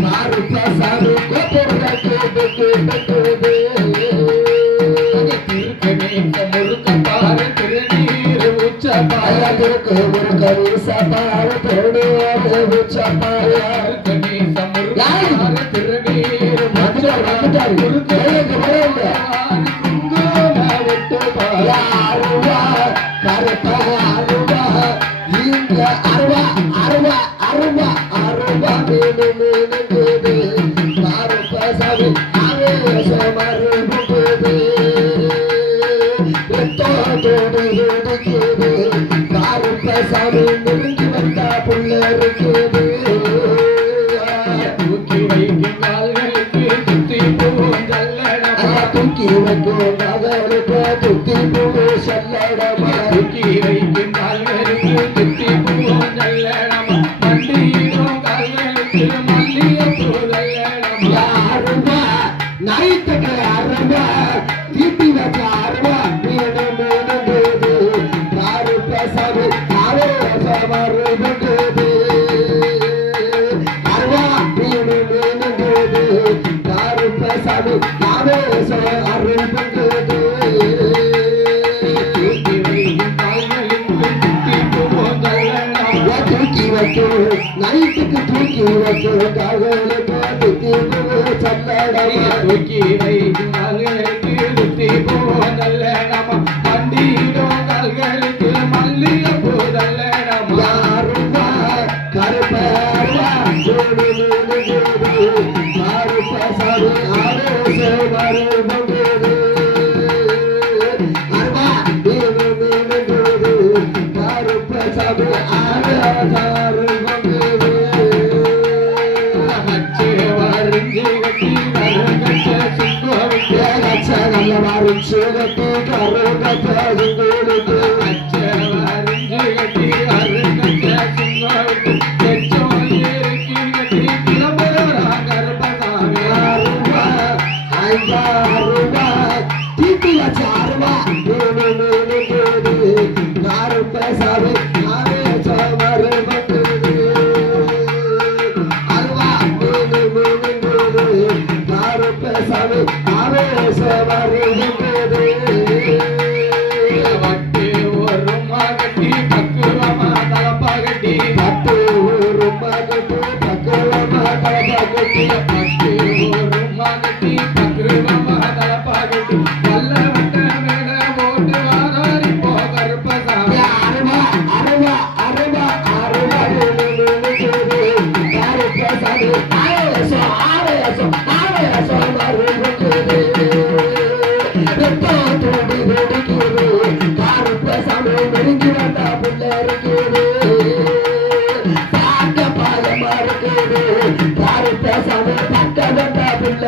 Para o passado சாமி நெருங்கி தூக்கி வைக்கும் நைட்டு சல்லடைய தூக்கி வைத்து குத்தி போதல்ல நம்ம வண்டியிடும் கல்களுக்கு மல்லிய போதல்ல நம்ம யாரும் கருப்பாருப்பா சரு ஆரோச வரும். சேதத்தை கரை பட்டு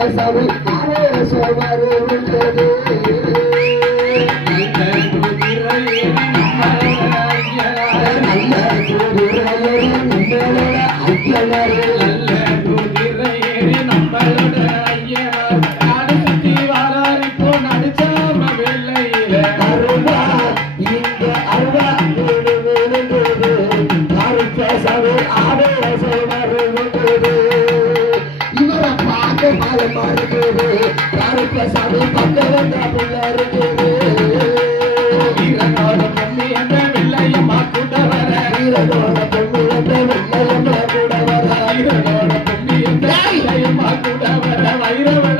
கசவு அரசு வருகின்றது பாட்டு மாலமா இருக்குது கருப்ப சாமி பக்க வந்த புள்ள இருக்குது வீரனோட பொண்ணு என்ற வெள்ளையம்மா கூட வர வீரனோட பொண்ணு என்ற வெள்ளையம்மா கூட வர வீரனோட பொண்ணு என்ற வெள்ளையம்மா கூட வர வைரவன்